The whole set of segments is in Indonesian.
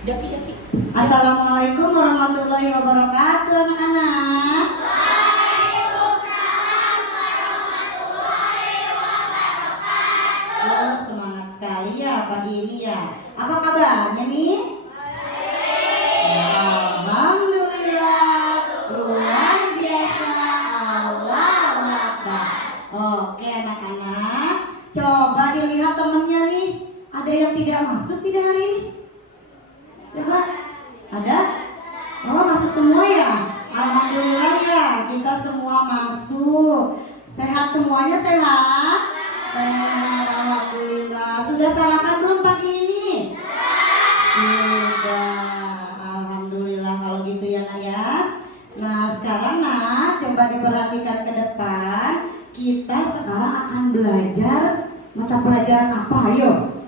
Assalamualaikum warahmatullahi wabarakatuh, anak-anak. Waalaikumsalam warahmatullahi wabarakatuh. Oh, semangat sekali ya pagi ini ya. Apa kabarnya nih? Alhamdulillah, luar biasa. Allahu Akbar. Oke anak-anak, coba dilihat temennya nih. Ada yang tidak masuk tidak hari ini? Coba, ada? Oh, masuk semua ya? Alhamdulillah ya, kita semua masuk. Sehat semuanya, sehat? Sehat, alhamdulillah. Sudah sarapan belum pagi ini? Sudah. Alhamdulillah kalau gitu ya nak ya. Nah sekarang nak, coba diperhatikan ke depan. Kita sekarang akan belajar mata pelajaran apa? Ayo.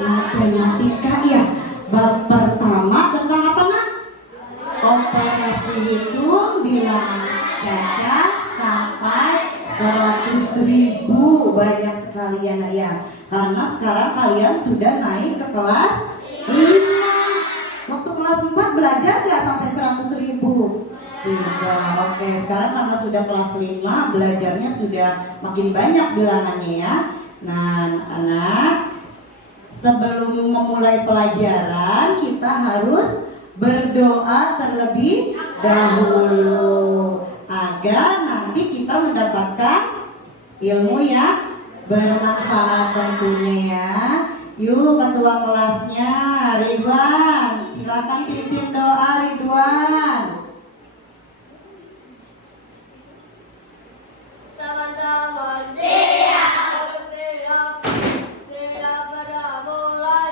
Matematika ya. Bab pertama tentang apa nak? Operasi hitung bilangan cacat sampai 100.000. Banyak sekali ya nak ya. Karena sekarang kalian sudah naik ke kelas 5. Waktu kelas 4 belajar gak sampai 100.000? Tidak. Oke, sekarang karena sudah kelas 5 belajarnya sudah makin banyak bilangannya ya. Nah anak-anak, sebelum memulai pelajaran kita harus berdoa terlebih dahulu agar nanti kita mendapatkan ilmu yang bermanfaat tentunya ya. Yuk ketua kelasnya Ridwan, silakan pimpin doa Ridwan. Teman-teman siap pada mulai.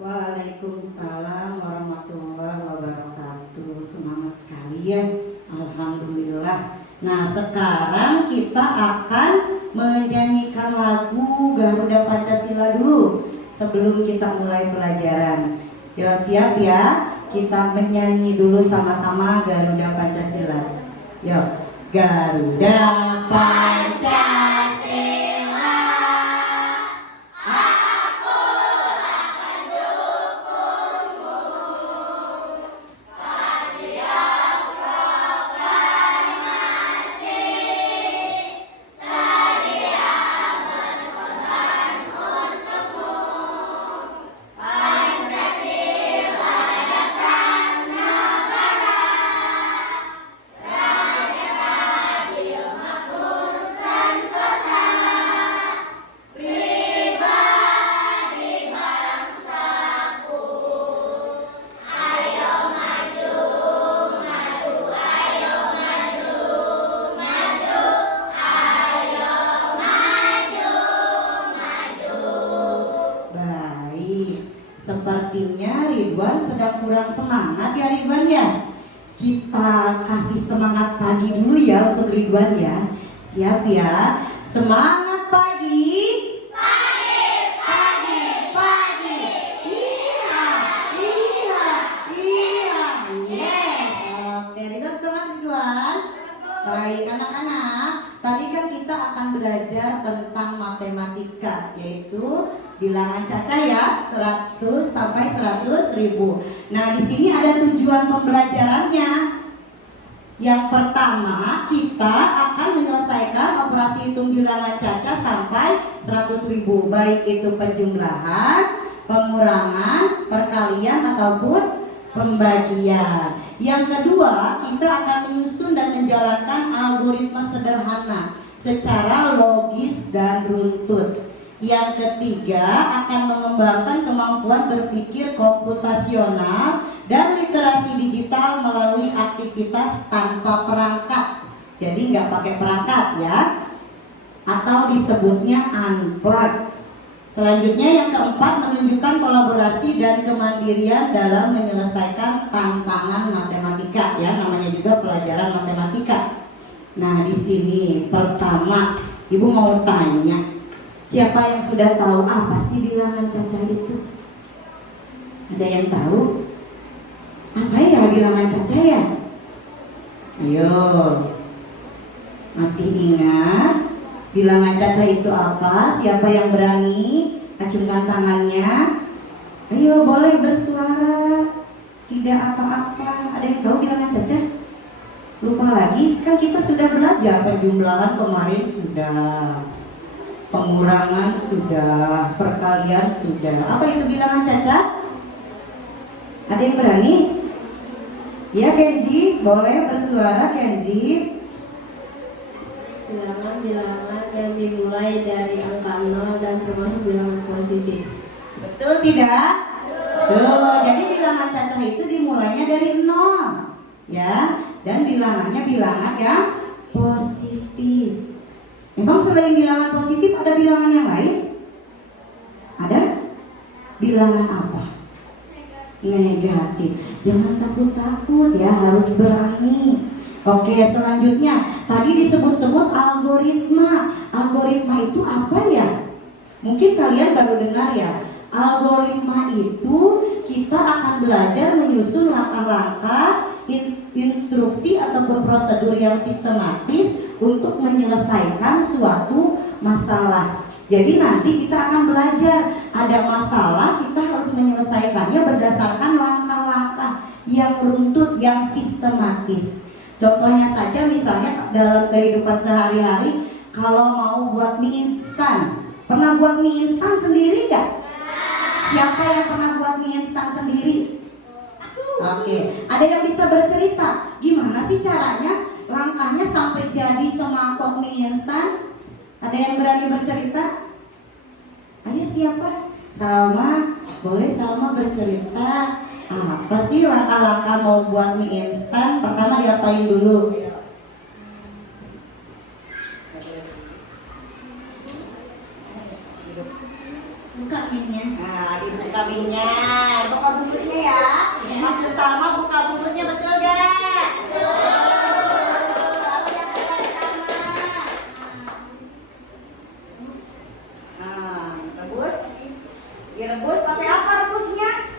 Waalaikumsalam warahmatullahi wabarakatuh. Semangat sekali ya. Alhamdulillah. Nah sekarang kita akan menyanyikan lagu Garuda Pancasila dulu sebelum kita mulai pelajaran. Ya siap ya. Kita menyanyi dulu sama-sama Garuda Pancasila. Yuk. Garuda Pancasila. Raja adil makmur. sepertinya Ridwan sedang kurang semangat ya Ridwan ya. Kita kasih semangat pagi dulu ya untuk Ridwan ya. Siap ya? Semangat pagi. Pagi. Iya. Yes. Oke, Ridwan semangat Ridwan. Baik anak-anak, tadi kan kita akan belajar tentang matematika, yaitu bilangan caca ya, 100 sampai 100.000. Nah, di sini ada tujuan pembelajarannya. Yang pertama, kita akan menyelesaikan operasi hitung bilangan caca sampai 100.000, baik itu penjumlahan, pengurangan, perkalian ataupun pembagian. Yang kedua, kita akan menyusun dan menjalankan algoritma sederhana secara logis dan runtut. Yang ketiga, akan mengembangkan kemampuan berpikir komputasional dan literasi digital melalui aktivitas tanpa perangkat. Jadi nggak pakai perangkat ya, atau disebutnya unplug. Selanjutnya yang keempat, menunjukkan kolaborasi dan kemandirian dalam menyelesaikan tantangan matematika ya, namanya juga pelajaran matematika. Nah, di sini pertama Ibu mau tanya, siapa yang sudah tahu apa sih bilangan caca itu? Ada yang tahu? Apa ya bilangan caca ya? Ayo, masih ingat? Bilangan caca itu apa? Siapa yang berani? Acungkan tangannya. Ayo, boleh bersuara. Tidak apa-apa. Ada yang tahu bilangan caca? Lupa lagi? Kan kita sudah belajar penjumlahan kemarin sudah. Pengurangan sudah. Perkalian sudah. Apa itu bilangan caca? Ada yang berani? Ya, Kenzi. Boleh bersuara, Kenzi. Bilangan-bilangan yang dimulai dari angka 0 dan termasuk bilangan positif. Betul tidak? Betul. Jadi bilangan caca itu dimulainya dari 0 ya, dan bilangannya bilangan yang positif. Memang selain bilangan positif ada bilangan yang lain? Ada? Bilangan apa? Negatif. Jangan takut-takut ya, harus berani. Oke, selanjutnya tadi disebut-sebut algoritma. Algoritma itu apa ya? Mungkin kalian baru dengar ya. Algoritma itu kita akan belajar menyusun langkah-langkah, instruksi ataupun prosedur yang sistematis untuk menyelesaikan suatu masalah. Jadi nanti kita akan belajar ada masalah, kita harus menyelesaikannya berdasarkan langkah-langkah yang runtut, yang sistematis. Contohnya saja misalnya dalam kehidupan sehari-hari, kalau mau buat mie instan, pernah buat mie instan sendiri nggak? Siapa yang pernah buat mie instan sendiri? Oke, ada yang bisa bercerita gimana sih caranya, langkahnya sampai jadi semangkok mie instan? Ada yang berani bercerita? Ayo, siapa? Salma, boleh Salma bercerita. Apa sih langkah-langkah mau buat mie instan? Pertama diapain dulu? Buka minyak. Nah, dibuka minyak. Buka bungkusnya ya. Maksud Salma buka bungkusnya, betul gak? Nah, rebus. Direbus pakai apa rebusnya?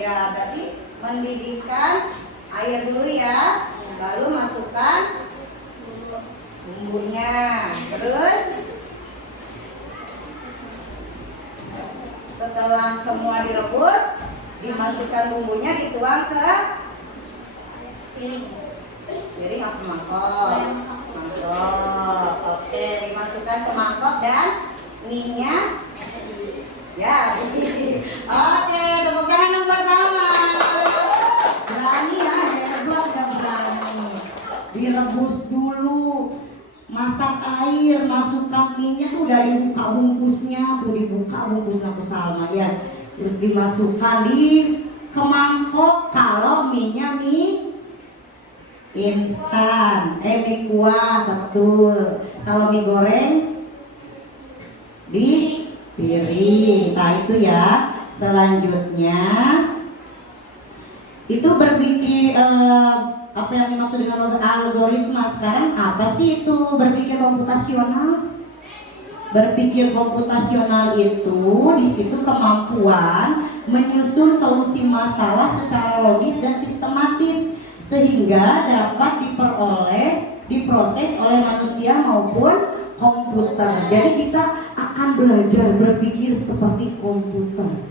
Ya, berarti mendidihkan air dulu ya, lalu masukkan bumbunya. Terus setelah semua direbus, dimasukkan bumbunya, dituang ke piring atau mangkok. Mangkok. Oke, dimasukkan ke mangkok dan minyak. Ya, oke, tepuk tangan yang pertama. Berani ya, hebat dan berani. Direbus dulu, masak air, masukkan minyak tuh dari buka bungkusnya, tuh dibuka bungkusnya ke Salma ya. Terus dimasukkan ke mangkok. Kalau minyak mie instan, mie kuah, betul. Kalau mie goreng di piring. Nah itu ya. Selanjutnya itu berpikir apa yang dimaksud dengan algoritma. Sekarang apa sih itu berpikir komputasional? Berpikir komputasional itu di situ kemampuan menyusun solusi masalah secara logis dan sistematis sehingga dapat diproses oleh manusia maupun komputer. Jadi kita akan belajar berpikir seperti komputer.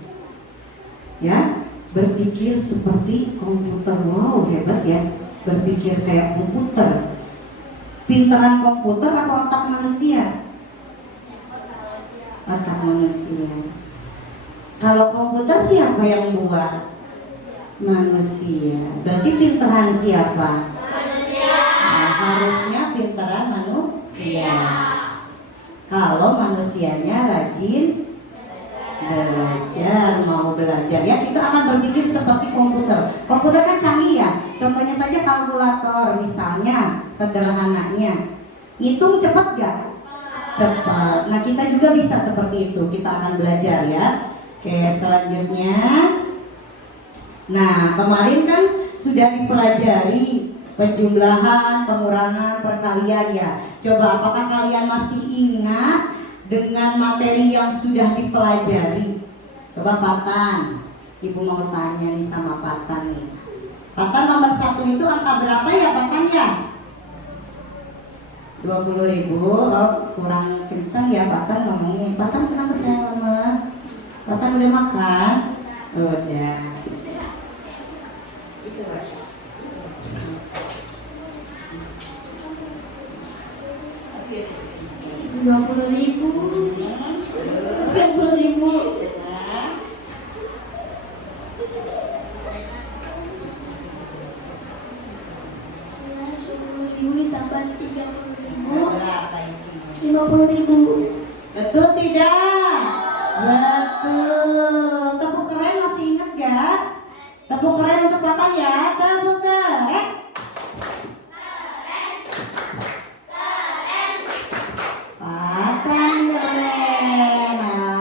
Ya, berpikir seperti komputer. Wow, hebat ya. Berpikir kayak komputer. Pinteran komputer atau otak manusia? Otak manusia. Kalau komputer siapa yang buat? Manusia. Berarti pinteran siapa? Manusia. Nah, harusnya pinteran manusia. Kalau manusianya rajin belajar, mau belajar ya, kita akan berpikir seperti komputer. Komputer kan canggih ya. Contohnya saja kalkulator misalnya, sederhananya. Ngitung cepat gak? Cepat. Nah, kita juga bisa seperti itu. Kita akan belajar ya. Oke, selanjutnya. Nah, kemarin kan sudah dipelajari penjumlahan, pengurangan, perkalian ya. Coba apakah kalian masih ingat dengan materi yang sudah dipelajari? Coba Patan. Ibu mau tanya nih sama Patan nih. Patan nomor 1 itu angka berapa ya Patan ya? 20.000. Oh, kurang kencang ya Patan ngomongnya. Patan kenapa saya lemes? Patan udah makan? Udah. Itu 20.000. 20.000. 20.000 ditambah 30.000. berapa isinya? 50.000. Betul tidak? Betul. Tepuk keren masih ingat gak? Tepuk keren untuk Patan ya. Tepuk keren. Patan keren.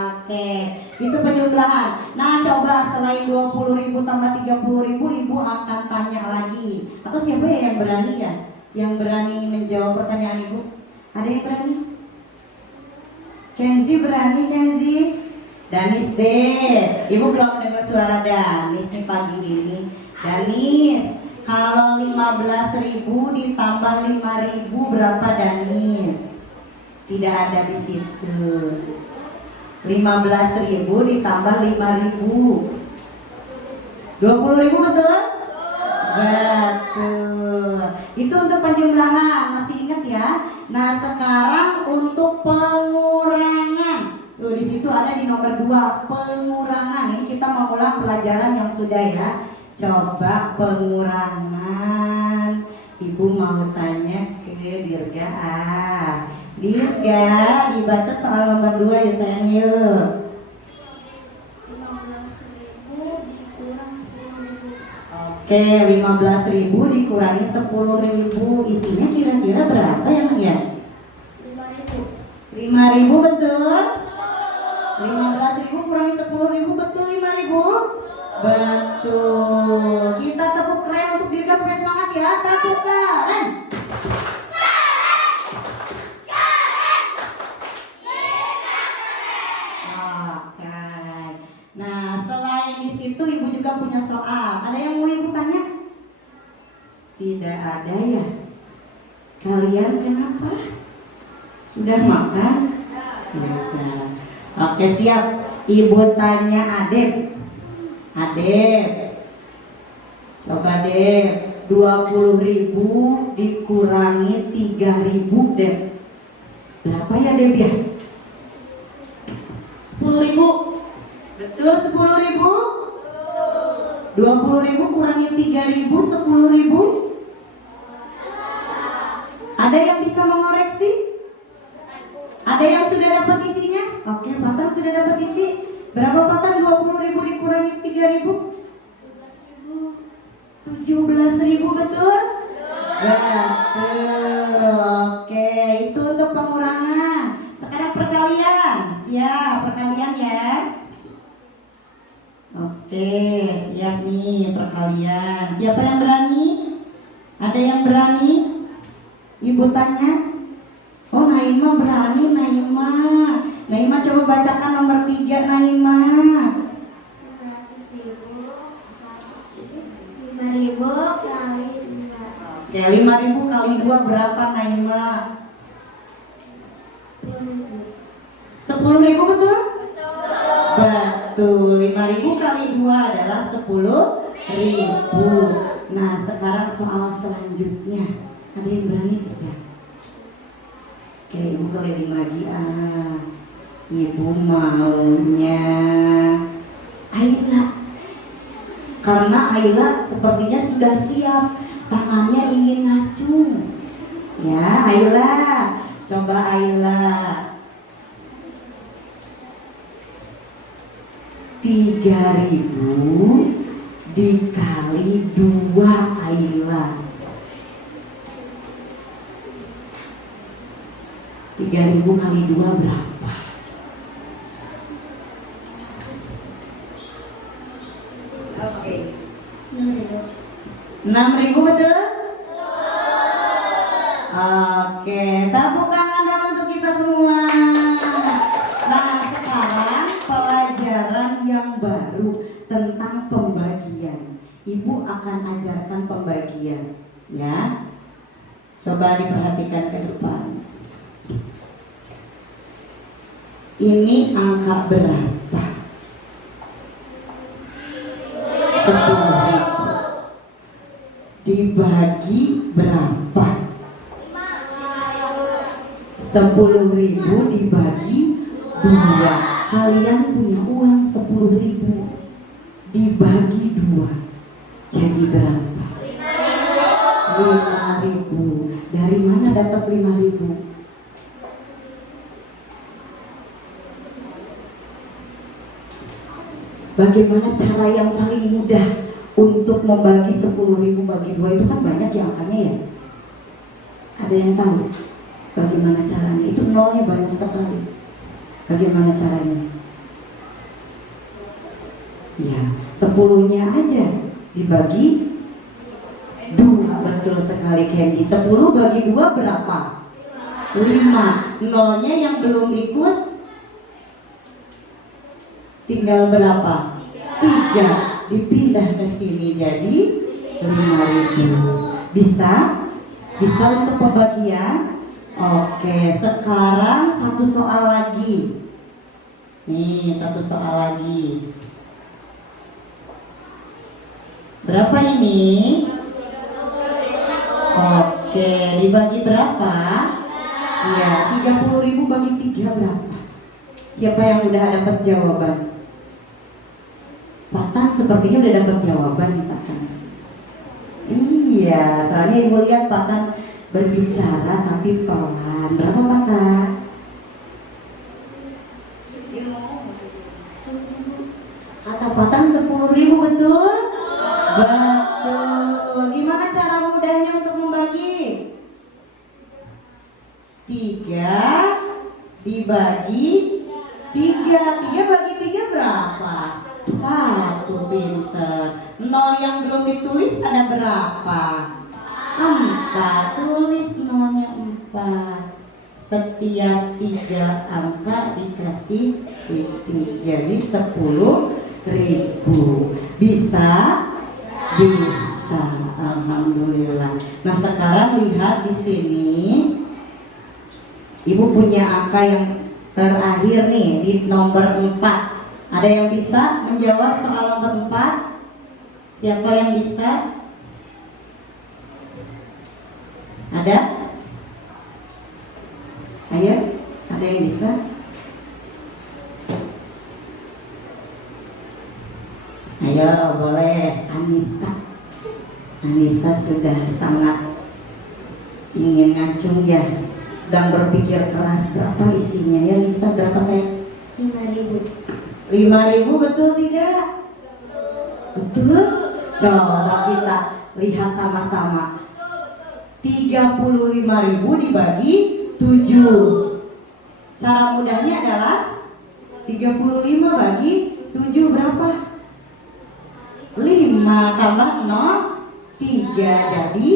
Oke. Itu penjumlahan. Nah coba selain 20.000 tambah 30.000, ibu akan tanya lagi. Atau siapa ya yang berani ya? Yang berani menjawab pertanyaan ibu? Ada yang berani? Kenzi berani, Kenzi? Danis deh. Ibu belum mendengar suara Danis nih pagi ini. Danis, kalau 15.000 ditambah 5.000 berapa Danis? Tidak ada di situ. 15.000 ditambah 5.000. 20.000 betul? Betul. Itu untuk penjumlahan, masih ingat ya? Nah, sekarang untuk pengurangan. Tuh di situ ada di nomor 2 pengurangan. Ini kita mau ulang pelajaran yang sudah ya. Coba pengurangan. Ibu mau tanya ke Dirga. Dirga, dibaca soal nomor 2 ya sayang yuk. 15.000 dikurang 10.000. Oke, 15.000 dikurangi 10.000. Isinya kira-kira berapa ya? 5.000. 5.000 betul? 15.000 kurangi 10.000 betul 5.000? Betul. Kita tepuk keren untuk Dirga supaya semangat ya. Tepuk keren. Oke. Nah, selain di situ ibu juga punya soal. Ada yang mau ibu tanya? Tidak ada ya. Kalian kenapa? Sudah makan? Sudah. Oke siap. Ibu tanya Adep. Adep. Coba Dep. 20.000 dikurangi 3.000 Dep. Berapa ya Dep ya? 10.000. Betul 10.000? 20.000 kurangi 3.000 10.000? Ada yang bisa mengoreksi? Ada yang sudah dapat isinya? Oke, Patan sudah dapat isi. Berapa Patan 20.000 dikurangi 3.000? 17.000 betul? Betul. Oke, itu untuk pengurangan. Sekarang perkalian. Siap, perkalian ya. nih perkalian. Siapa yang berani? Ada yang berani? Ibu tanya. Oh, Naima berani, Naima. Naima coba bacakan nomor 3, Naima. 5.000 kali 2. Oke, 5.000 kali 2 berapa, Naima? 10.000 betul? Betul. 5.000 kali 2 adalah 10.000. Nah, sekarang soal selanjutnya. Ada yang berani tidak? Oke, ibu keliling lagi. Ibu maunya Ayla. Karena Ayla sepertinya sudah siap, tangannya ingin ngacung. Ya, Ayla. Coba Ayla. 3.000 dikali 2, Ayla. 3.000 kali 2 berapa? Oke. 6.000 betul? Oke, tepuk tangan dong untuk kita semua. Nah, sekarang pelajaran yang baru tentang pembagian. Ibu akan ajarkan pembagian, ya. Coba diperhatikan ke depan. Ini angka berapa? 10.000 dibagi berapa? 10.000 dibagi 2. Kalian punya uang 10.000 dibagi 2 jadi berapa? 5.000. Dari mana dapat 5.000? Bagaimana cara yang paling mudah untuk membagi 10.000 bagi 2? Itu kan banyak ya angkanya ya. Ada yang tahu bagaimana caranya? Itu nolnya banyak sekali. Bagaimana caranya? Ya, 10-nya aja dibagi 2. Betul sekali Kenji. 10 bagi 2 berapa? 5. Nolnya yang belum ikut tinggal berapa? 3. Dipindah ke sini jadi 5.000. Bisa? Bisa untuk pembagian? Oke, sekarang satu soal lagi. Nih, satu soal lagi. Berapa ini? Oke, dibagi berapa? Iya, 30.000 bagi 3 berapa? Siapa yang udah dapat jawaban? Patan sepertinya udah dapat jawaban nih Patan. Iya, soalnya ibu lihat Patan berbicara tapi pelan. Berapa Patan? Kata Patan 10.000 betul? Betul. Gimana cara mudahnya untuk membagi? 3 dibagi 3. 3 bagi 3 berapa? 1. Pinter. 0 yang belum ditulis ada berapa? 4. Tulis nolnya 4. Setiap 3 angka dikasih titik. Jadi 10.000. Bisa? Bisa. Alhamdulillah. Nah, sekarang lihat di sini. Ibu punya angka yang terakhir nih di nomor 4. Ada yang bisa menjawab soal nomor 4? Siapa yang bisa? Ada? Ayo, ada yang bisa? Ayo, boleh. Anissa. Anissa sudah sangat ingin ngacung ya. Sedang berpikir keras. Berapa isinya ya Nisa? Berapa saya? 5.000. 5.000 betul tidak? Betul. Coba kita lihat sama-sama. 35.000 dibagi 7. Cara mudahnya adalah 35 bagi 7 berapa? 5. Nah, tambah 0, 3 jadi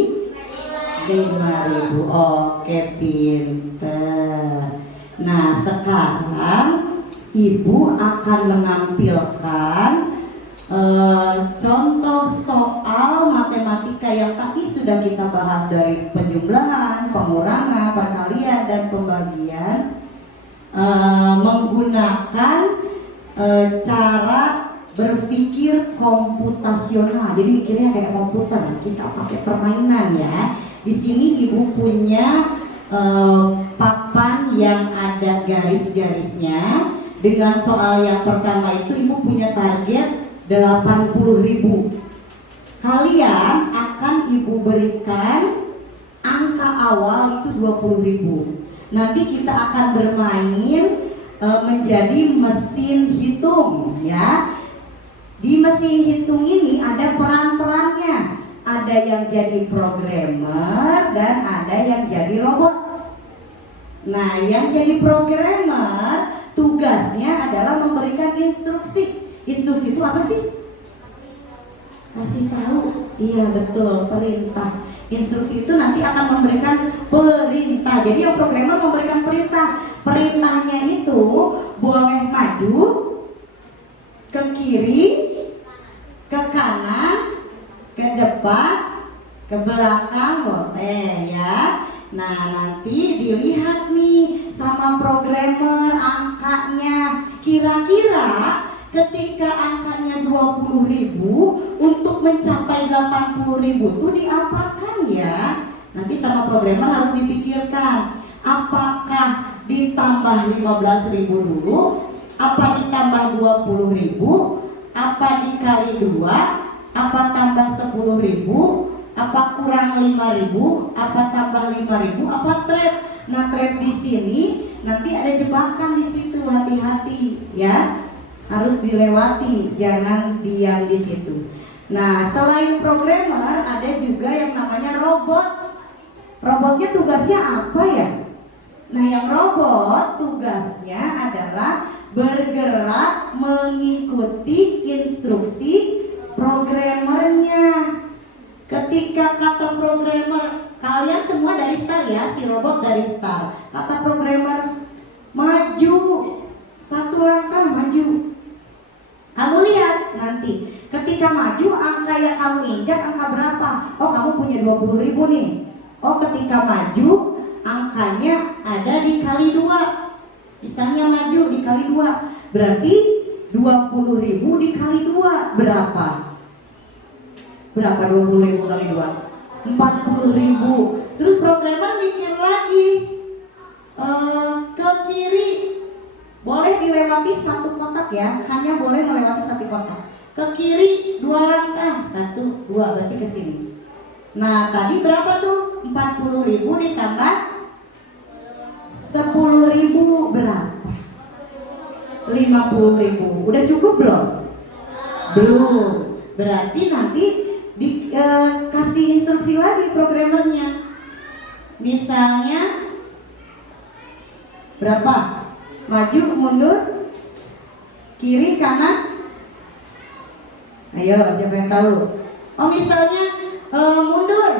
5.000. Oke, pinter. Nah, sekarang Ibu akan menampilkan contoh soal matematika yang tadi sudah kita bahas dari penjumlahan, pengurangan, perkalian, dan pembagian menggunakan cara berpikir komputasional. Jadi mikirnya kayak komputer, kita pakai permainan ya. Di sini Ibu punya papan yang ada garis-garisnya. Dengan soal yang pertama itu Ibu punya target 80.000. Kalian akan Ibu berikan angka awal itu 20.000. Nanti kita akan bermain menjadi mesin hitung ya. Di mesin hitung ini ada peran-perannya. Ada yang jadi programmer dan ada yang jadi robot. Nah, yang jadi programmer tugasnya adalah memberikan instruksi. Instruksi itu apa sih? Kasih tahu. Iya betul, perintah. Instruksi itu nanti akan memberikan perintah. Jadi yang programmer memberikan perintah. Perintahnya itu boleh maju, ke kiri, ke kanan, ke depan, ke belakang, boleh ya. Nah, nanti dilihat nih sama programmer angkanya. Kira-kira ketika angkanya 20.000 untuk mencapai 80.000 itu diapakan ya? Nanti sama programmer harus dipikirkan. Apakah ditambah 15.000 dulu? Apa ditambah 20.000? Apa dikali 2? Apa tambah 10.000? Apa kurang 5.000? Apa tambah 5.000? Apa trap? Nah, trap di sini nanti ada jebakan di situ, hati-hati ya. Harus dilewati, jangan diam di situ. Nah, selain programmer ada juga yang namanya robot. Robotnya tugasnya apa ya? Nah, yang robot tugasnya adalah bergerak mengikuti instruksi programmernya. Ketika kata programmer, kalian semua dari start ya, si robot dari start. Kata programmer, maju, satu langkah maju. Kamu lihat nanti, ketika maju angka yang kamu injak angka berapa? Oh, kamu punya 20.000 nih. Oh, ketika maju angkanya ada dikali 2. Misalnya maju dikali 2, berarti 20.000 dikali 2 berapa? Berapa 20.000 kali 2? 40.000. Terus programmer mikir lagi, ke kiri boleh dilewati satu kotak ya, hanya boleh melewati satu kotak. Ke kiri 2 langkah, 1, 2, berarti ke sini. Nah, tadi berapa tuh? 40.000 ditambah 10.000 berapa? 50.000. Udah cukup belum? Belum. Berarti nanti dikasih instruksi lagi programmernya. Misalnya berapa? Maju, mundur, kiri, kanan. Ayo, siapa yang tahu? Oh, misalnya mundur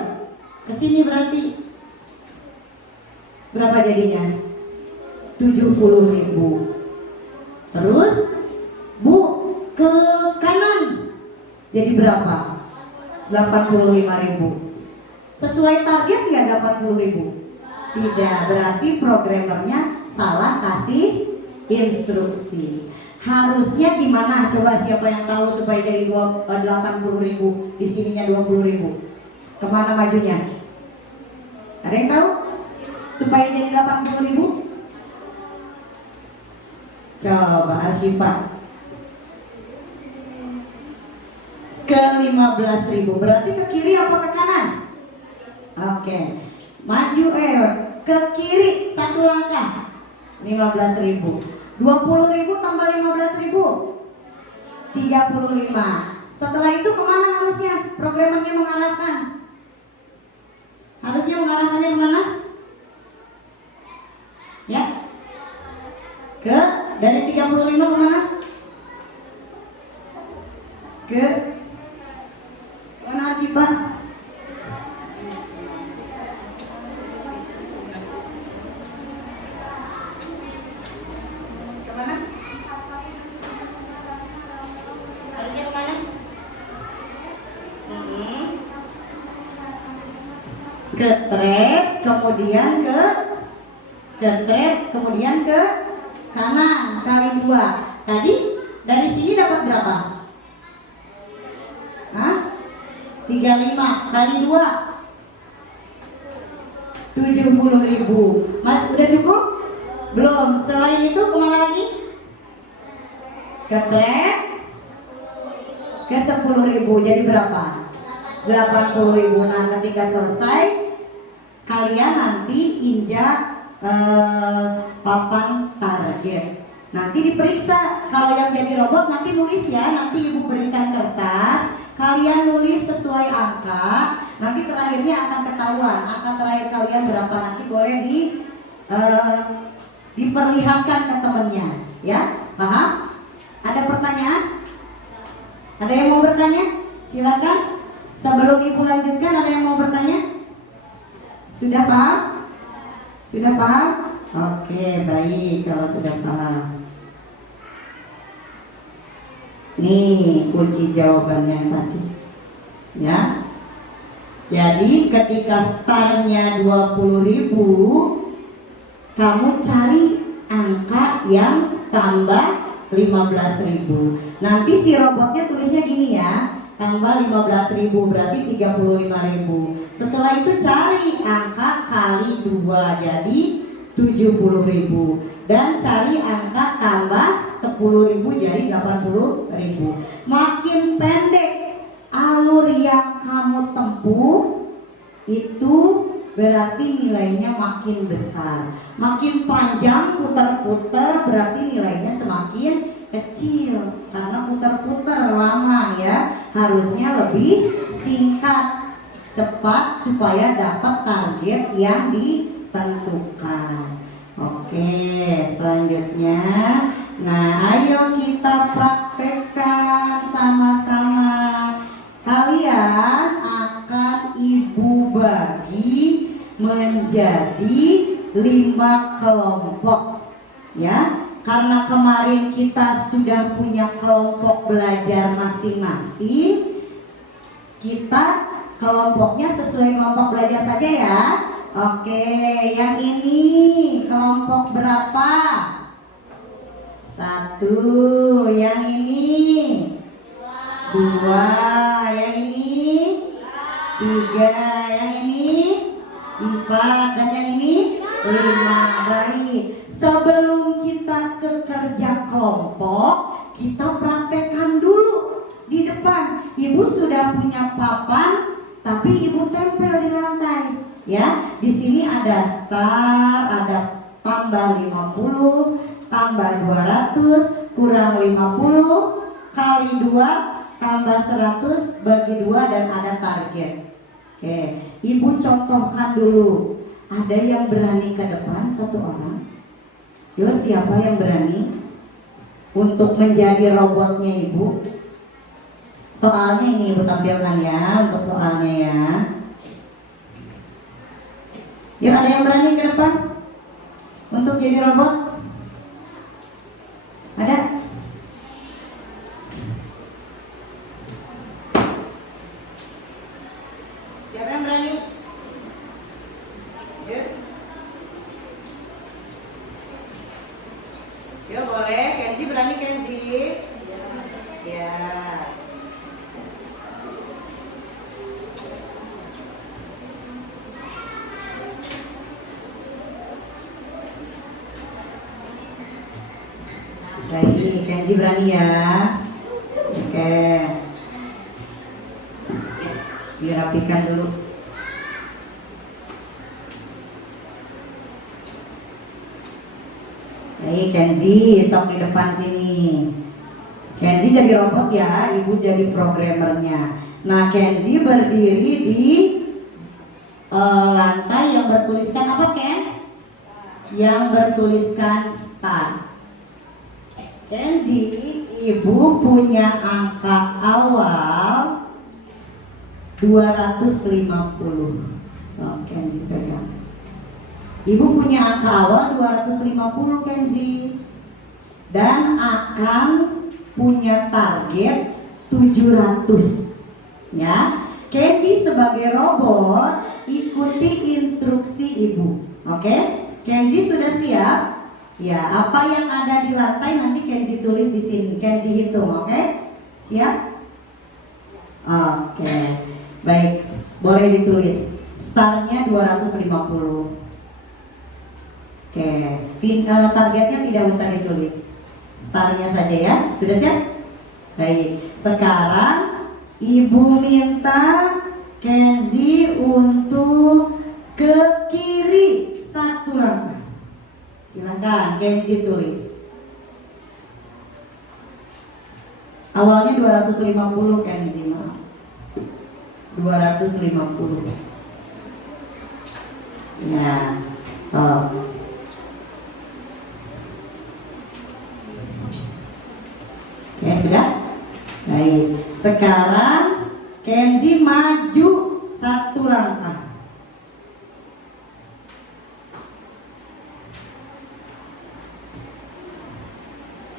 ke sini berarti berapa jadinya? 70.000. Terus Bu ke kanan jadi berapa? 85.000. Sesuai target nggak 80.000? Tidak, berarti programmernya salah kasih instruksi. Harusnya gimana? Coba siapa yang tahu supaya jadi 80.000, di sininya 20.000. Kemana majunya? Ada yang tahu? Supaya jadi 80.000? Coba Arsifa. Ke 15.000. Berarti ke kiri apa ke kanan? Oke. Maju ke kiri 1 langkah. 15.000. 20.000 tambah 15.000. 35. Setelah itu kemana harusnya? Programmernya mengarahkan. Harusnya mengarahkannya kemana? Ya. Dari 35 kemana? Ke ke trap, kemudian ke trap, kemudian ke kanan kali 2. Tadi dari sini dapat berapa? Hah? 35 kali 2 70.000. Mas udah cukup? Belum. Selain itu kemana lagi? Ke trap, ke 10.000. Jadi berapa? 80.000. Nah, ketika selesai kalian nanti injak papan target. Nanti diperiksa. Kalau yang jadi robot nanti nulis ya. Nanti ibu berikan kertas. Kalian nulis sesuai angka. Nanti terakhirnya akan ketahuan angka terakhir kalian berapa. Nanti boleh diperlihatkan ke temennya. Ya, paham? Ada pertanyaan? Ada yang mau bertanya? Silakan. Sebelum ibu lanjutkan, ada yang mau bertanya? Sudah paham? Sudah paham? Oke, baik kalau sudah paham. Nih kunci jawabannya tadi. Ya. Jadi ketika startnya 20.000, kamu cari angka yang tambah 15.000. Nanti si robotnya tulisnya gini ya, tambah 15.000 berarti 35.000. Setelah itu cari angka kali 2 jadi 70.000 dan cari angka tambah 10.000 jadi 80.000. Makin pendek alur yang kamu tempuh itu berarti nilainya makin besar. Makin panjang putar-putar berarti nilainya semakin kecil karena putar-putar lama ya. Harusnya lebih singkat, cepat supaya dapat target yang ditentukan. Oke, selanjutnya. Nah, ayo kita praktekkan sama-sama. Kalian akan ibu bagi menjadi 5 kelompok ya, karena kemarin kita sudah punya kelompok belajar masing-masing. Kita kelompoknya sesuai kelompok belajar saja ya. Oke, yang ini kelompok berapa? 1. Yang ini 2. Yang ini 3. Yang ini 4. Dan yang ini 5. Baik. Sebelum kita ke kerja kelompok, kita praktekkan dulu di depan. Ibu sudah punya papan, tapi ibu tempel di lantai. Ya, di sini ada start, ada tambah 50, tambah 200, kurang 50, kali 2, tambah 100, bagi 2 dan ada target. Oke, ibu contohkan dulu. Ada yang berani ke depan 1 orang? Yo, siapa yang berani untuk menjadi robotnya ibu? Soalnya ini ibu tampilkan ya, untuk soalnya ya. Yuk, ada yang berani ke depan untuk jadi robot? Ada? Siapa yang berani? Yuk. Yuk, boleh. Kenzi berani, Kenzi? Ya. Baik, Kenzi berani ya. Oke. Dirapikan dulu. Baik, Kenzi, sok di depan sini. Kenzi jadi robot ya, ibu jadi programmernya. Nah, Kenzi berdiri di lantai yang bertuliskan apa, Ken? Yang bertuliskan start. Kenzi, ibu punya angka awal 250. So, Kenzi pegang. Ibu punya angka awal 250, Kenzi. Dan akan punya target 700. Ya. Kenzi sebagai robot ikuti instruksi ibu. Oke? Kenzi sudah siap? Ya, apa yang ada di lantai nanti Kenzi tulis di sini. Kenzi hitung, oke? Siap? Oke. Baik, boleh ditulis. Startnya 250. Oke, targetnya tidak usah ditulis. Startnya saja ya. Sudah siap? Baik. Sekarang ibu minta Kenzi untuk ke kiri 1 langkah. Silakan Kenzi tulis. Awalnya 250 Kenzi, maaf. 250. Ya, stop. Oke, sudah? Baik. Sekarang Kenzi maju 1 langkah.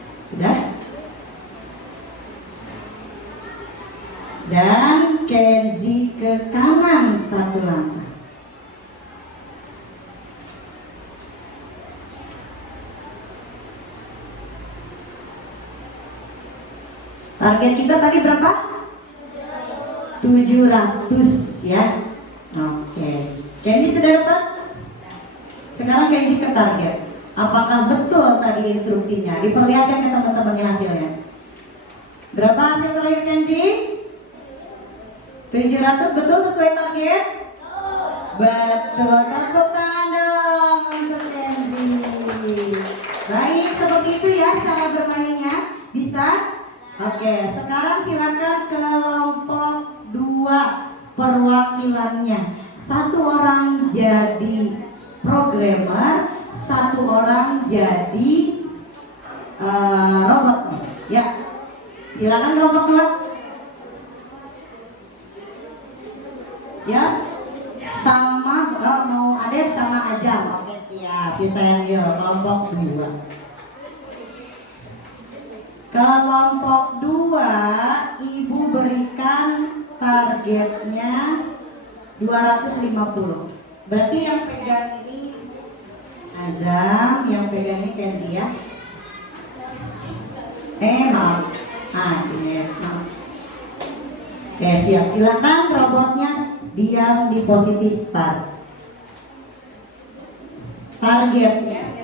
Sudah? Dan Kenzi ke kanan 1 langkah. Target kita tadi berapa? 700 ya. Oke. Kenzi sudah dapat? Sekarang Kenzi ke target. Apakah betul tadi instruksinya? Diperlihatkan ke teman-temannya hasilnya. Berapa hasil terakhir Kenzi? 700 betul sesuai target? Betul. Tepuk tangan dong untuk Kenzi. Baik, seperti itu ya cara bermainnya. Bisa? Oke, sekarang silakan kelompok 2 perwakilannya. 1 orang jadi programmer, 1 orang jadi robotnya. Ya, silakan kelompok 2. Ya, sama mau Adep sama Ajam. Oke, siap. Bisa yang kelompok 2. Kelompok 2, ibu berikan targetnya 250. Berarti yang pegang ini Azam, yang pegang ini Kenzi ya. Maaf. Ini maaf. Oke, siap. Silakan robotnya diam di posisi start. Targetnya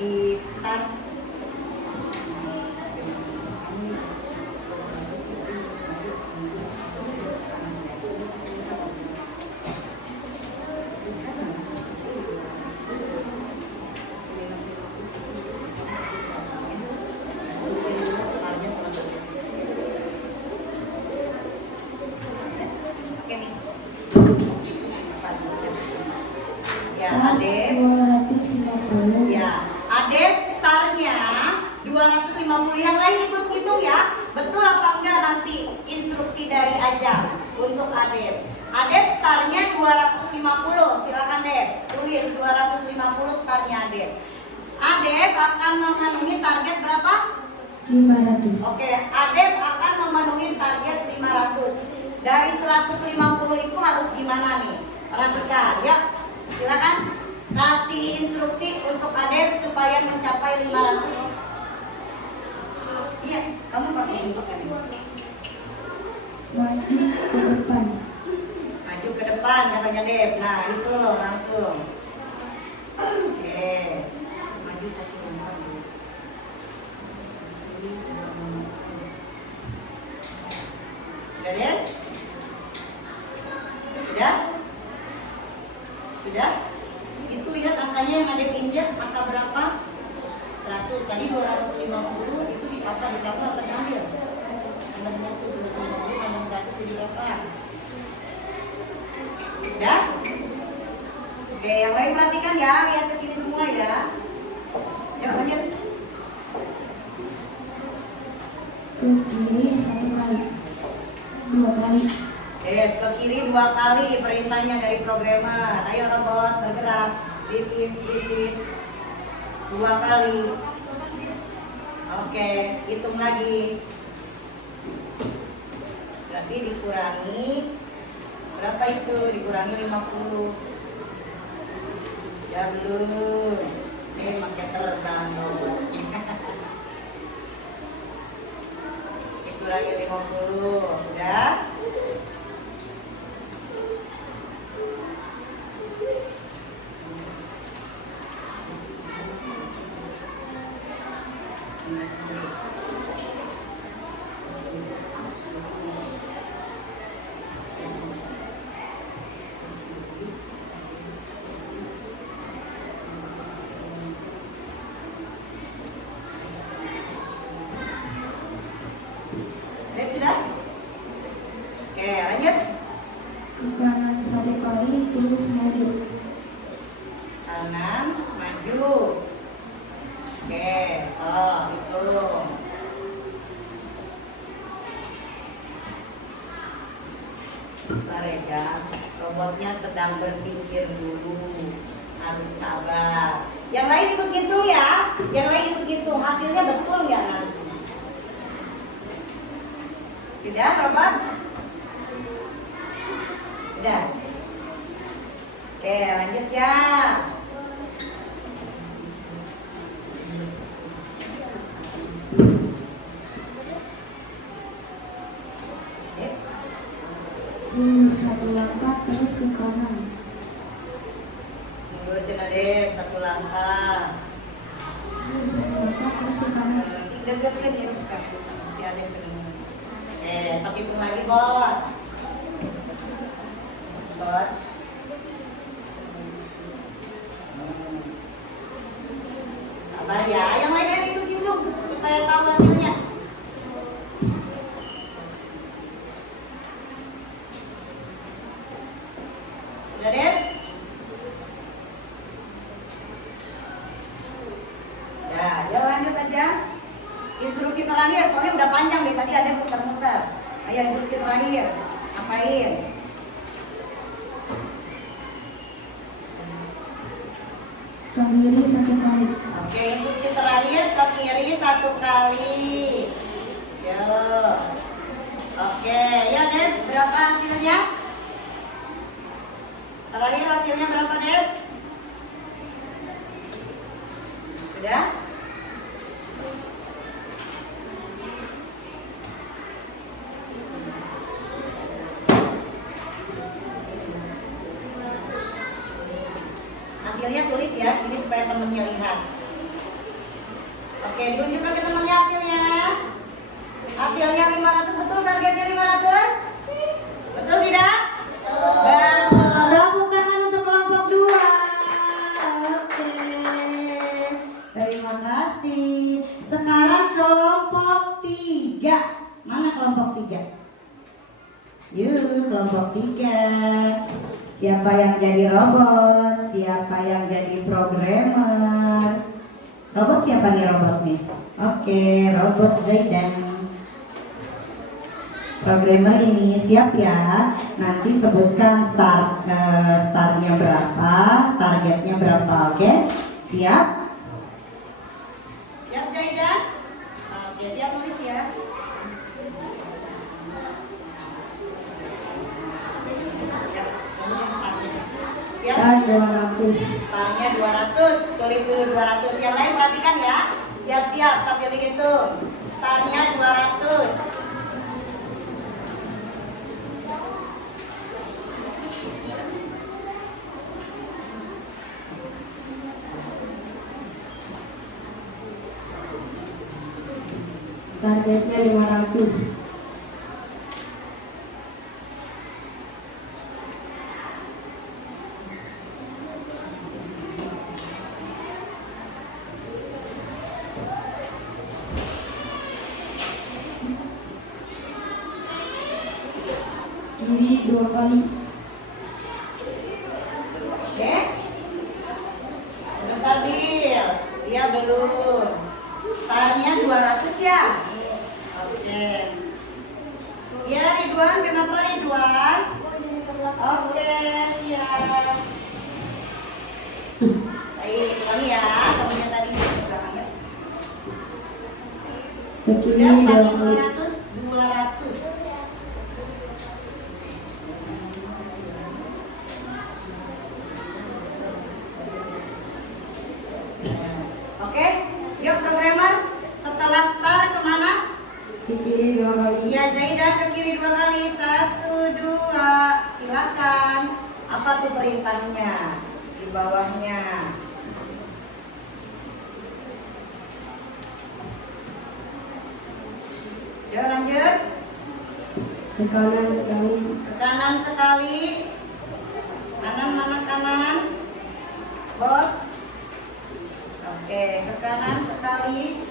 di start. Ya, Adep. Ya, Adep startnya 250. Yang lain ikut hitung ya. Betul apa enggak nanti instruksi dari Ajam untuk Adep. Adep startnya 250. Silakan Adep. Tulis 250 startnya Adep. Adep akan memenuhi target berapa? 500. Oke, Adep akan memenuhi target 500. Dari 150 itu harus gimana nih? Perhatikan ya. Silakan kasih instruksi untuk Adep supaya mencapai 500. Iya, kamu pakai ini. Maju ke depan. Maju ke depan katanya Dep. Nah itu langsung. Oke. Maju 1 langkah dulu. Sudah Dep? Sudah? Sudah? Itu lihat angkanya yang Adep injak, angka berapa? 100. Tadi 250 itu di apa? Ditambah apa diambil? Tambah 250 tambah 100 jadi berapa? Sudah? Oke, yang lain perhatikan ya, lihat ke sini semua ya. Yuk lanjut. kiri 1 kali, 2 kali. Ke kiri 2 kali perintahnya dari programmer. Ayo robot bergerak, repeat 2 kali. Oke, hitung lagi. Berarti dikurangi berapa itu? Dikurangi 50. Ya belum. Ini pakai terbang dong. Dikurangi 50. Udah? Sudah? Oke, lanjut. Ke kanan 1 kali, terus maju. Kanan, maju. Oke, so hitung. Mereka robotnya sedang berpikir dulu, harus sabar. Yang lain ikut hitung ya, yang lain ikut hitung. Hasilnya betul ya nanti. Sudah, robot? Sudah. Oke, lanjut ya. Mundur 1 langkah, terus ke kanan. Mundur cina deh, 1 langkah. Mundur 1 langkah, terus ke kanan. Si deket kan dia suka sama si Adem ketemu. Sok hitung lagi bot. Bot. Sabar ya, yang lainnya hitung supaya tahu hasilnya. Sudah deh? Ya, yuk lanjut aja. Instruksi terakhir, soalnya udah panjang nih, tadi ada yang muter-muter. Ayo instruksi terakhir, ngapain? Ke kiri 1 kali. Oke, instruksi terakhir ke kiri 1 kali. Yo. Oke, ya Dep, berapa hasilnya? Terakhir hasilnya berapa Dep? Sudah? Hasilnya tulis ya, sini supaya temennya lihat. Oke, ditunjukkan ke temennya hasilnya. Hasilnya 500, betul targetnya 500? Betul tidak? Betul. Tepuk tangan untuk kelompok 2. Oke. Terima kasih. Sekarang kelompok 3. Mana kelompok 3? Yuk, kelompok 3. Siapa yang jadi robot? Siapa yang jadi programmer? Robot siapa nih robotnya? Oke, robot Zaidan. Programmer ini siap ya. Nanti sebutkan startnya berapa, targetnya berapa. Oke, siap? Siap Zaidan? Oke, siap nulis ya. Start 200. Startnya 200, tulis dulu 200. Yang lain perhatikan ya. Siap-siap sambil dihitung. Startnya 200. Targetnya 500. Kiri 2 kali. Oke. Sebentar Bil. Iya belum. Startnya 200 ya. Oke. Ridwan, kenapa Ridwan? Oke, siap. Baik, ulangi ya, kamunya tadi di belakangnya. Ke kiri Sudah, 2 starting kali. 200, 200. Oke, yuk programmer. Setelah start kemana? Ke kiri 2 kali. Iya, Zaidan ke kiri 2 kali. 1, 2. Silakan. Apa tuh perintahnya? Di bawahnya. Yuk lanjut. Ke kanan sekali. Ke kanan sekali. Kanan mana kanan? Spot. Oke, ke kanan sekali.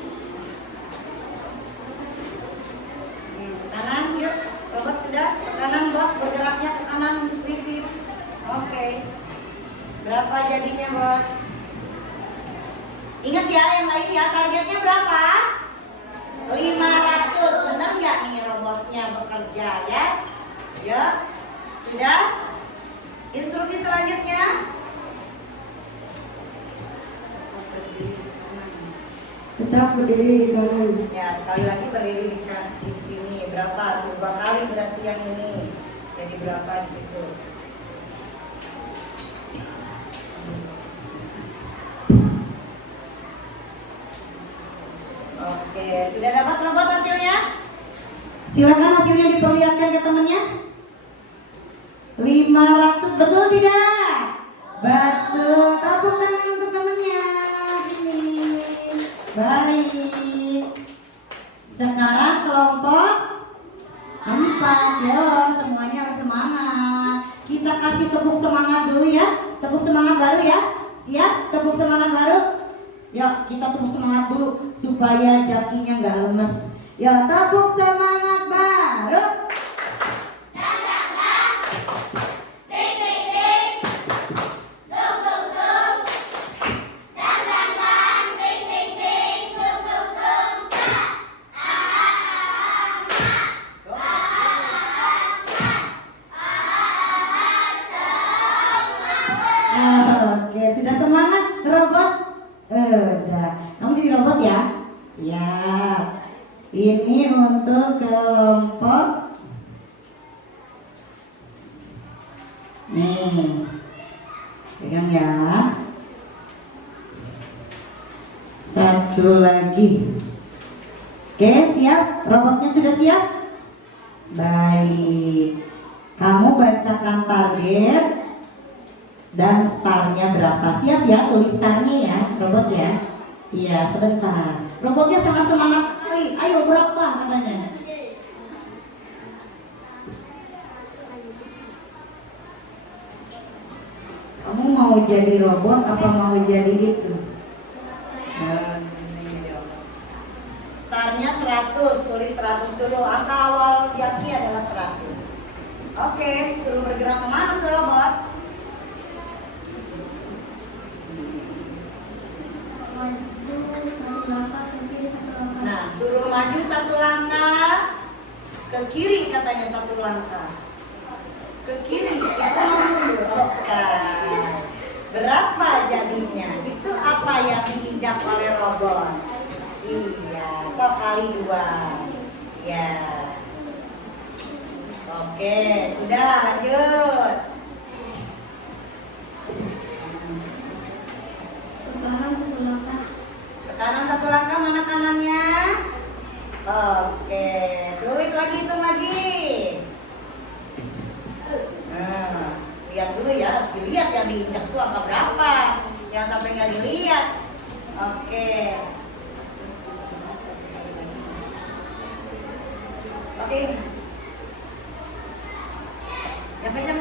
Kanan, yuk. Robot sudah. Ke kanan, bot. Bergeraknya ke kanan. Pipip. Oke. Berapa jadinya, bot? Ingat ya, yang lain ya. Targetnya berapa? 500. Benar nggak nih robotnya bekerja ya? Ya. Sudah? Instruksi selanjutnya. Tetap berdiri di kanan. Ya, sekali lagi berdiri di sini. Berapa? 2 kali berarti yang ini. Jadi berapa di situ? Oke, sudah dapat robot hasilnya? Silakan hasilnya diperlihatkan ke temannya. 500, betul tidak? Betul. Tepuk tangan untuk temannya. Sini. Baik. Sekarang kelompok 4. Yo, semuanya harus semangat. Kita kasih tepuk semangat dulu ya. Tepuk semangat baru ya. Siap? Tepuk semangat baru. Yuk, kita tepuk semangat dulu supaya jakinya nggak lemes. Ya, tepuk semangat baru. Oke, sudah semangat robot? Udah. Kamu jadi robot ya? Siap. Ini untuk kelompok. Nih. Pegang ya. Satu lagi. Oke, siap? Robotnya sudah siap? Baik. Kamu bacakan target dan startnya berapa. Siap ya, tulis startnya ya, robot ya. Iya, sebentar. Robotnya sangat semangat sekali. Ayo berapa katanya? Kamu mau jadi robot apa mau jadi itu? Startnya 100, tulis 100 dulu. Angka awal jaki adalah 100. Oke, suruh bergerak kemana tuh robot? Maju 1 langkah, ke kiri 1 langkah. Nah, suruh maju 1 langkah, ke kiri katanya 1 langkah. Ke kiri, kita mau mundur. Oke. Berapa jadinya? Itu apa yang diinjak oleh robot? Iya, sok kali 2. Ya. Oke, sudah lanjut. Ke kanan 1 langkah. Ke kanan 1 langkah, mana kanannya? Oke, tulis lagi, hitung lagi. Nah, lihat dulu ya, harus dilihat yang diinjak tuh angka berapa. Jangan sampai nggak dilihat. Oke. Oke. Ya pencet.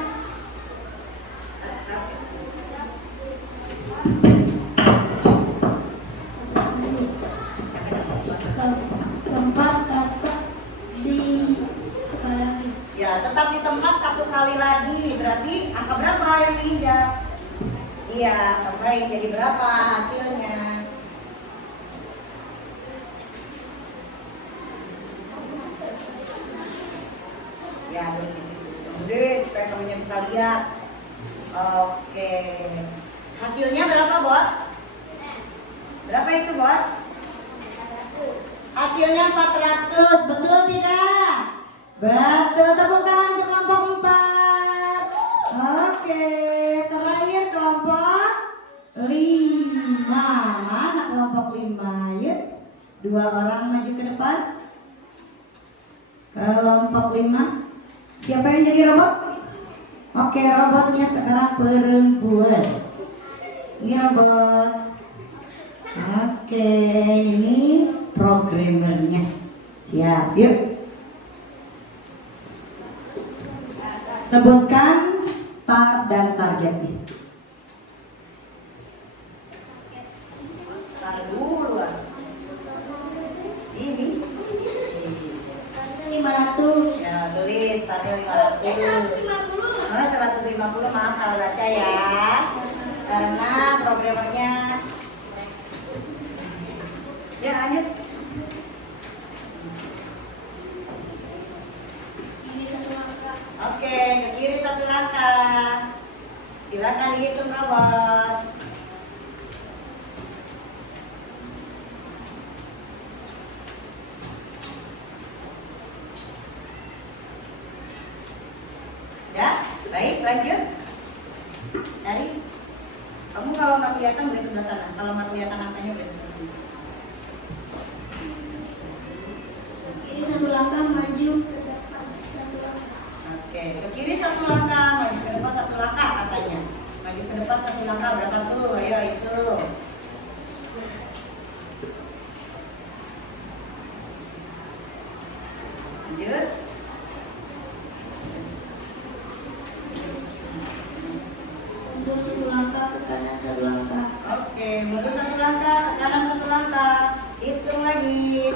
Tempat tetap di sekali lagi. Ya, tetap di tempat 1 kali lagi. Berarti angka berapa yang diinjak? Iya, baik. Jadi berapa hasilnya? Ya, tulis di situ. Kemudian supaya kamunya bisa lihat. Oke. Hasilnya berapa, Bot? Berapa itu, Bot? Hasilnya 400. Betul tidak? Betul. Tepuk tangan untuk kelompok 4. Oke. Terakhir kelompok 5. Mana kelompok 5? Yuk. 2 orang maju ke depan. Kelompok 5. Siapa yang jadi robot? Oke, robotnya sekarang perempuan. Ini robot. Oke, ini programmernya. Siap, yuk. Sebutkan start dan targetnya. Start dulu. Ini 500. ya, tulis startnya 500. 150, maaf salah baca ya. Karena programmernya. Ya, lanjut. Ini 1 langkah. Oke, ke kiri 1 langkah. Silakan dihitung robot. Sudah? Baik, lanjut. Cari. Kamu kalau nggak kelihatan udah sebelah sana. Kalau nggak kelihatan angkanya udah sebelah sini. Ini 1 langkah maju ke depan 1 langkah. Oke, ke kiri 1 langkah, maju ke depan 1 langkah katanya. Maju ke depan 1 langkah berapa tuh? Ayo itu. Lanjut. Mundur 1 langkah ke kanan 1 langkah. Oke, mundur 1 langkah, ke kanan 1 langkah. Hitung lagi.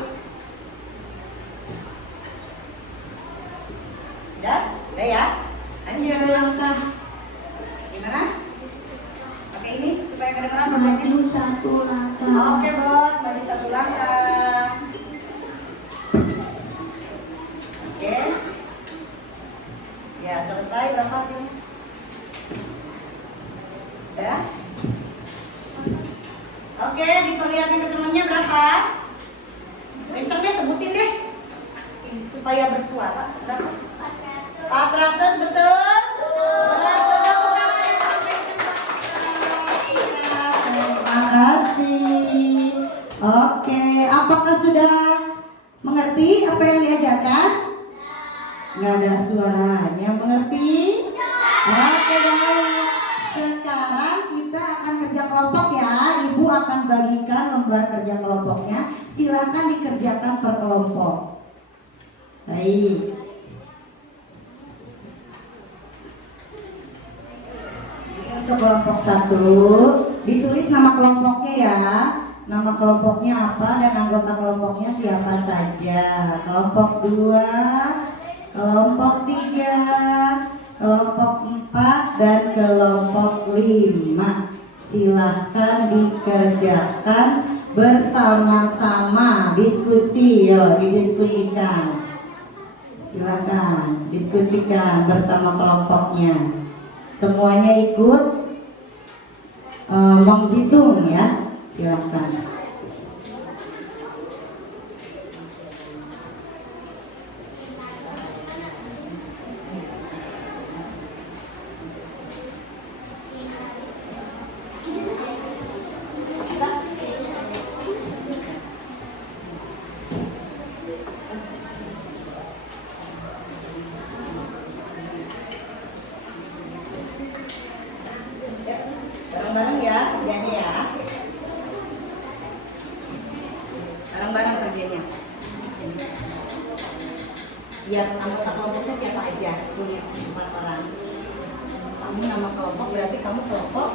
Sudah? Udah ya? 1 Lanjut. langkah Gimana? Pakai ini supaya kedengeran maju robotnya. 1 langkah. Oke, Bot, maju 1 langkah. Oke. Ya, selesai berapa sih? Ya. Oke, diperlihatkan ke temennya berapa? Kenceng deh, sebutin deh. Supaya bersuara. Berapa? 400, betul? Terima kasih. Oke, apakah sudah mengerti apa yang diajarkan? Nggak ada suaranya, mengerti? Oke, baik. Sekarang kita akan kerja kelompok ya. Ibu akan bagikan lembar kerja kelompoknya. Silakan dikerjakan per kelompok. Baik. Ini untuk kelompok 1, ditulis nama kelompoknya ya. Nama kelompoknya apa dan anggota kelompoknya siapa saja. Kelompok 2, kelompok 3, kelompok 4 dan kelompok 5. Silahkan dikerjakan bersama-sama. Diskusi, yo, didiskusikan. Silahkan diskusikan bersama kelompoknya. Semuanya ikut menghitung ya. Silahkan. Bareng-bareng ya kerjanya ya. Bareng-bareng kerjanya. Lihat anggota kelompoknya siapa aja. Tulis 4 orang. Kamu nama kelompok berarti kamu kelompok.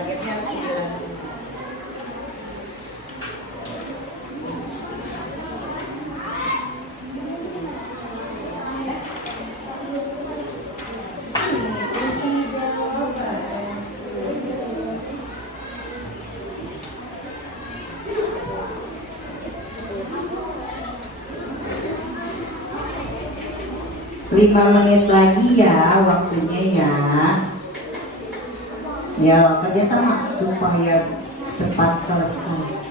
targetnya 9. Lima menit lagi ya waktunya ya. Ya kerjasama supaya cepat selesai.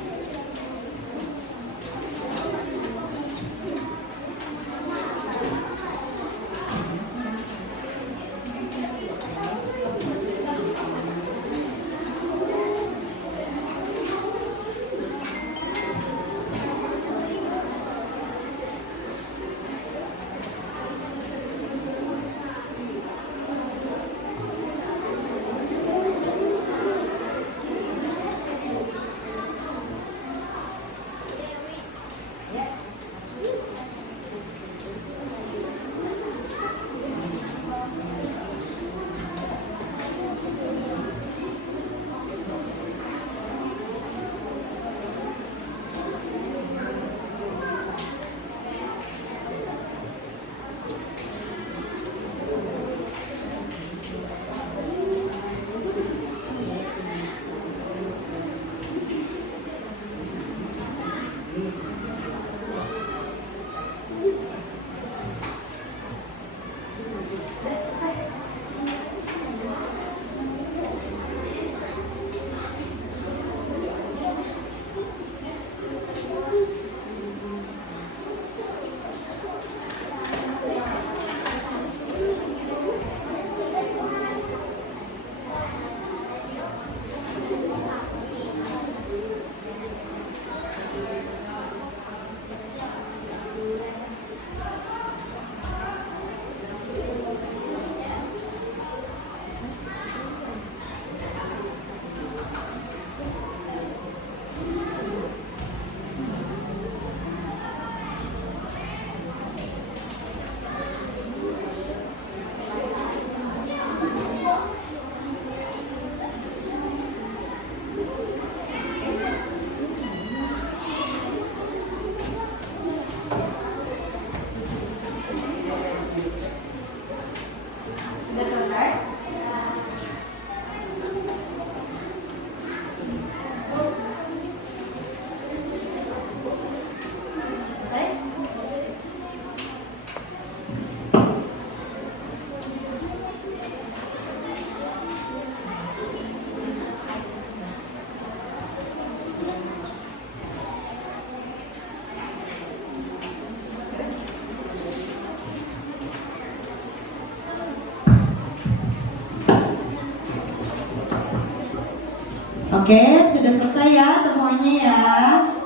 Oke, sudah selesai ya semuanya ya.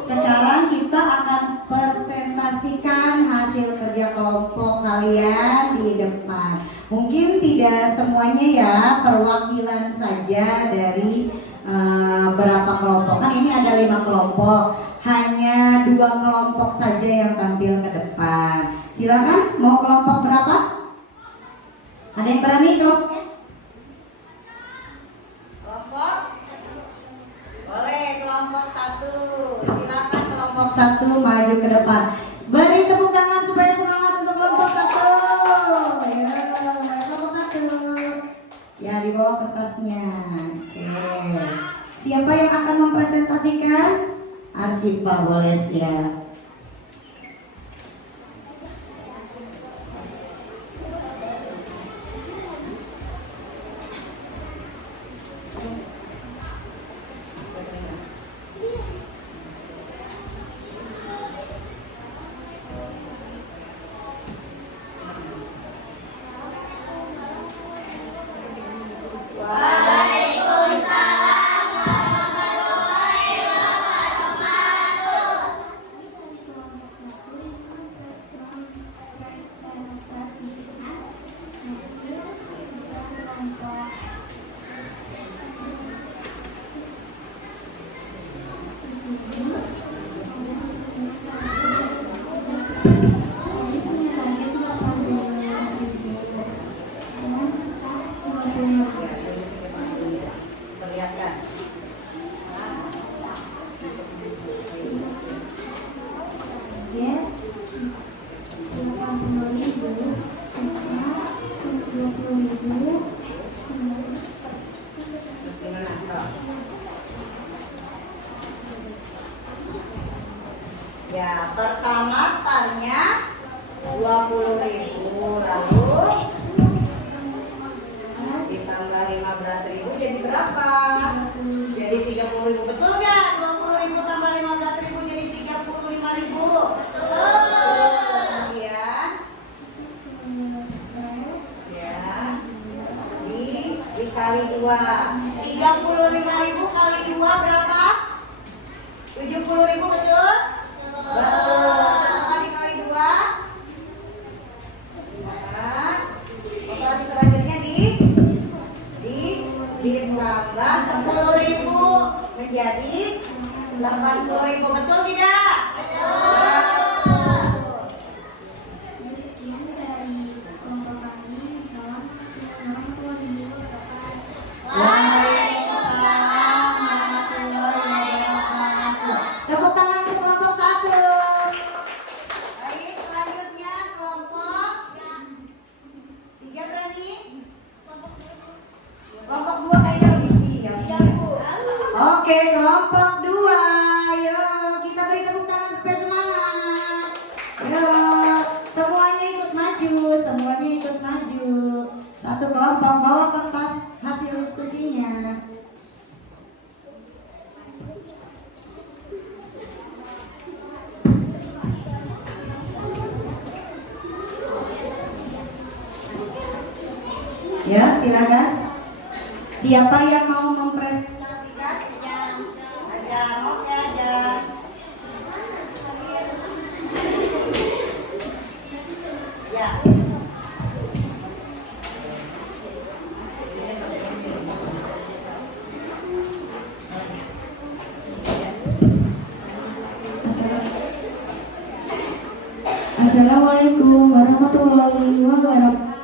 Sekarang kita akan presentasikan hasil kerja kelompok kalian di depan. Mungkin tidak semuanya ya, perwakilan saja dari berapa kelompok. Kan ini ada 5 kelompok. Hanya 2 kelompok saja yang tampil ke depan. Silakan, mau kelompok berapa? Ada yang berani kelompoknya? Kelompok? Boleh, kelompok 1. Silakan kelompok 1 maju ke depan. Beri tepuk tangan supaya semangat untuk kelompok 1. Ya, kelompok 1. Ya, di bawah kertasnya. Oke. Siapa yang akan mempresentasikan? Arsipa, boleh siap. Perlihatkan. Ya, 80.000, 20.000. Terus gimana? Stop. Ya, pertama startnya 20.000, lalu ditambah 15.000 jadi berapa? Jadi 30.000, betul nggak? 20.000 tambah 15.000 jadi 35.000. Kemudian ya dikali 2. 35.000 kali 2 berapa? 70.000, betul? Betul. Satu kali kali 2. Nah, operasi selanjutnya ditambah 10.000 menjadi 80.000, betul tidak? Sekian dari kelompok kami dalam mengambil Waalaikumsalam warahmatullahi wabarakatuh. Tepuk tangan untuk kelompok 1. Baik, selanjutnya kelompok 3 berani? Kelompok 2 kayaknya lebih siap. Oke, kelompok 2. Yuk, kita beri tepuk tangan supaya semangat. Yuk, semuanya ikut maju, semuanya ikut maju. Satu kelompok bawa kertas hasil diskusinya. Ya, silakan. Siapa yang mau mempresentasikan? Ajang, oke Ajang. Ya. Assalamualaikum warahmatullahi wabarakatuh.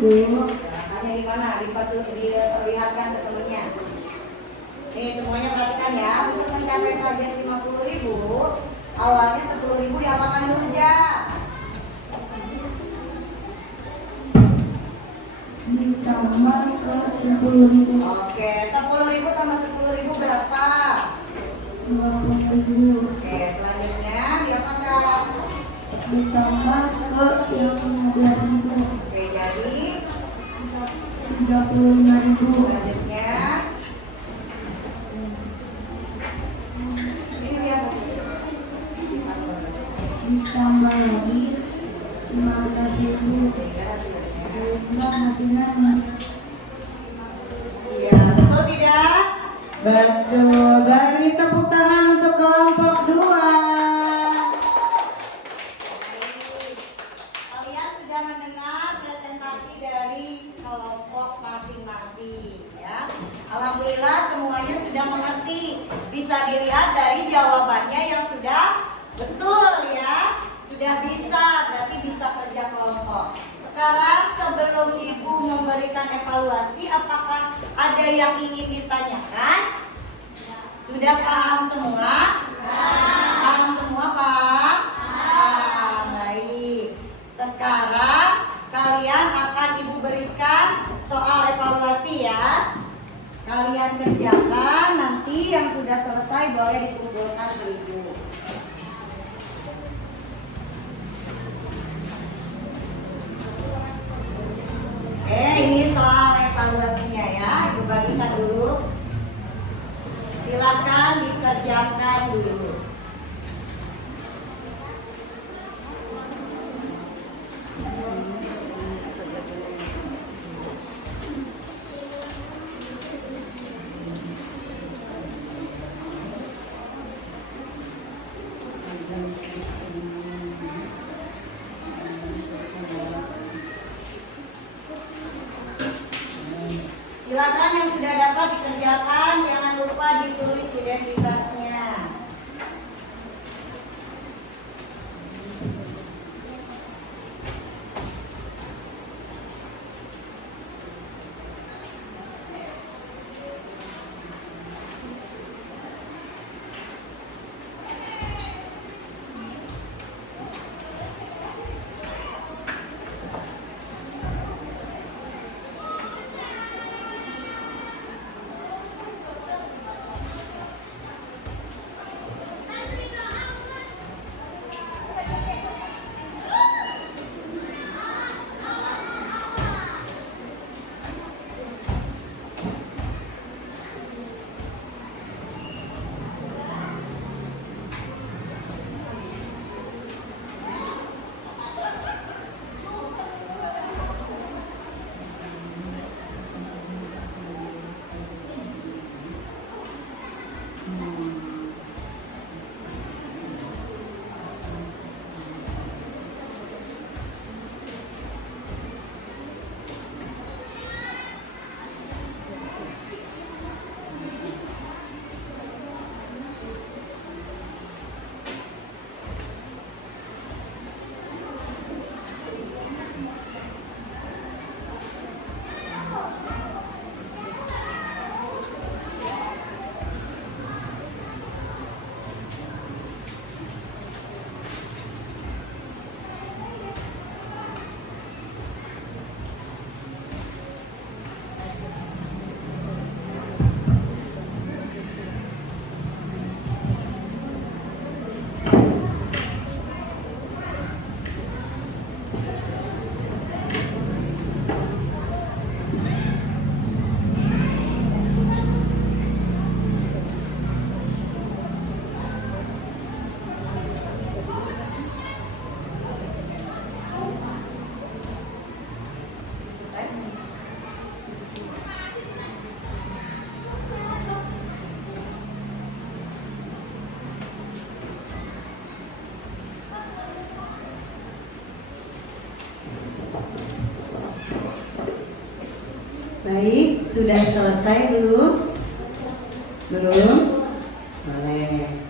Hanya di mana? Diperlihatkan ke temennya. Nih semuanya perhatikan ya. Untuk mencapai target 50.000, awalnya 10.000 diapakan dulu aja? Ditambah ke 10.000. Oke, 10.000 tambah 10.000 berapa? 20.000. Oke, selanjutnya diapakan? Ditambah ke yang 15.000. Oke, jadi 35.000. selanjutnya ini dia. Ditambah lagi 15.000. Enggak, masih nanya. Iya, betul tidak? Betul. Beri tepuk tangan untuk kelompok 2. Kalian sudah mendengar presentasi dari kelompok masing-masing, ya. Alhamdulillah semuanya sudah mengerti. Bisa dilihat dari jawabannya yang sudah betul, ya. Sudah bisa, berarti bisa kerja kelompok. Sekarang sebelum Ibu memberikan evaluasi, apakah ada yang ingin ditanyakan? Sudah paham semua? Paham semua, Pak? Paham. Baik. Sekarang kalian akan Ibu berikan soal evaluasi ya. Kalian kerjakan, nanti yang sudah selesai boleh dikumpulkan ke Ibu. Ini soal evaluasinya ya, Ibu bagikan dikerjakan dulu. Silakan yang sudah dapat dikerjakan, jangan lupa ditulis identitasnya. Baik, sudah selesai belum? Belum? Boleh.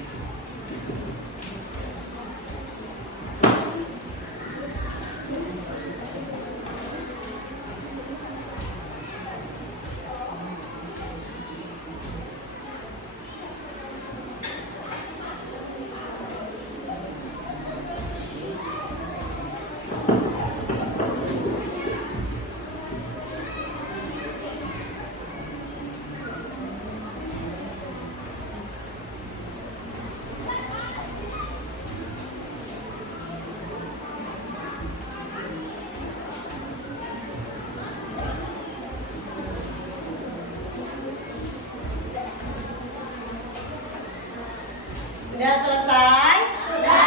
Sudah selesai? Sudah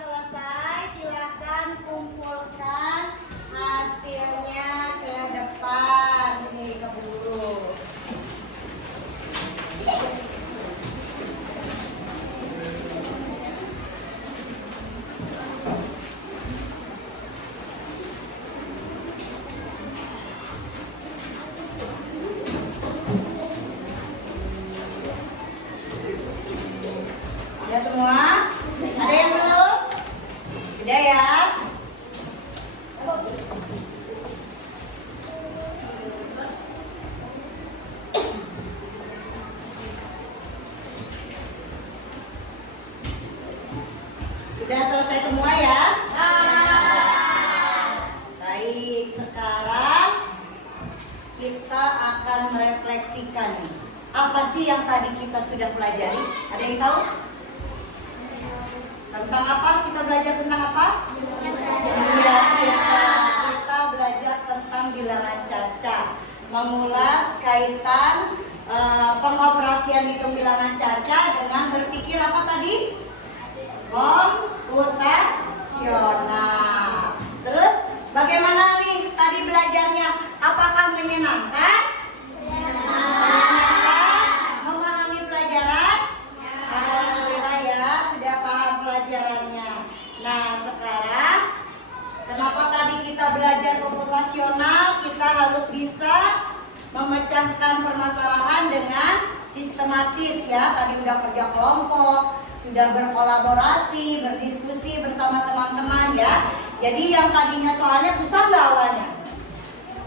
selesai, silakan kumpulkan hasilnya ke depan. Sini ke guru. Ya semua? Ada yang belum? Sudah ya? Sudah selesai semua ya? Baik, sekarang kita akan merefleksikan. Apa sih yang tadi kita sudah pelajari? Ada yang tahu? Tentang apa? Kita belajar tentang apa? Iya, kita belajar tentang bilangan caca. Mengulas kaitan pengoperasian hitung bilangan Caca dengan berpikir apa tadi? Komputasional. Terus bagaimana nih tadi belajarnya? Apakah menyenangkan? Menyenangkan. Memahami pelajaran? Alhamdulillah ya, sudah paham pelajarannya. Nah, sekarang kenapa tadi kita belajar komputasional? Kita harus bisa memecahkan permasalahan dengan sistematis ya. Tadi udah kerja kelompok, sudah berkolaborasi, berdiskusi bersama teman-teman ya. Jadi yang tadinya soalnya susah nggak awalnya?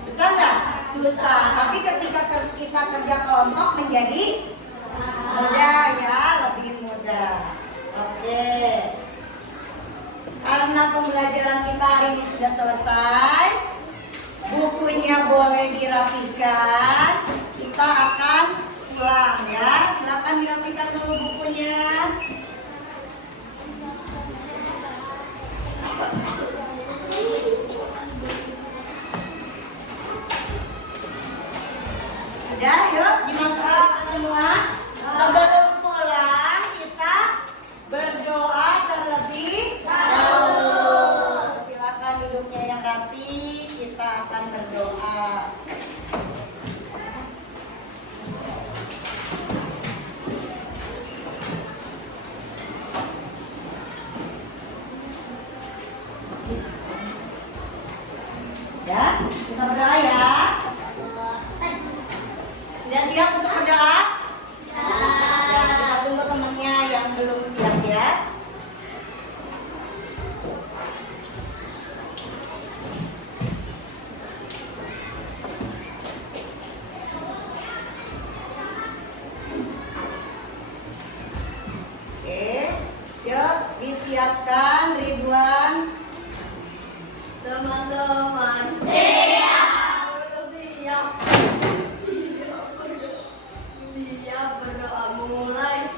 Susah nggak? Susah. Tapi ketika kita kerja kelompok menjadi mudah ya, lebih mudah. Oke. Karena pembelajaran kita hari ini sudah selesai, bukunya boleh dirapikan. Kita akan pulang ya. Silakan dirapikan dulu bukunya. Sudah, yuk dimasukin kita semua. Sebelum pulang kita berdoa terlebih dahulu. Silakan duduknya yang rapi. Kita akan berdoa. Ya, kita berdoa ya. Sudah siap untuk berdoa? Ya, kita tunggu temannya yang belum siap ya. Oke, yuk disiapkan Ridwan. Teman-teman, siap berdoa mulai.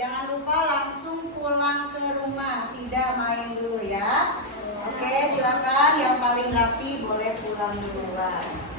Jangan lupa langsung pulang ke rumah, tidak main dulu ya. Oke, silakan yang paling rapi boleh pulang duluan.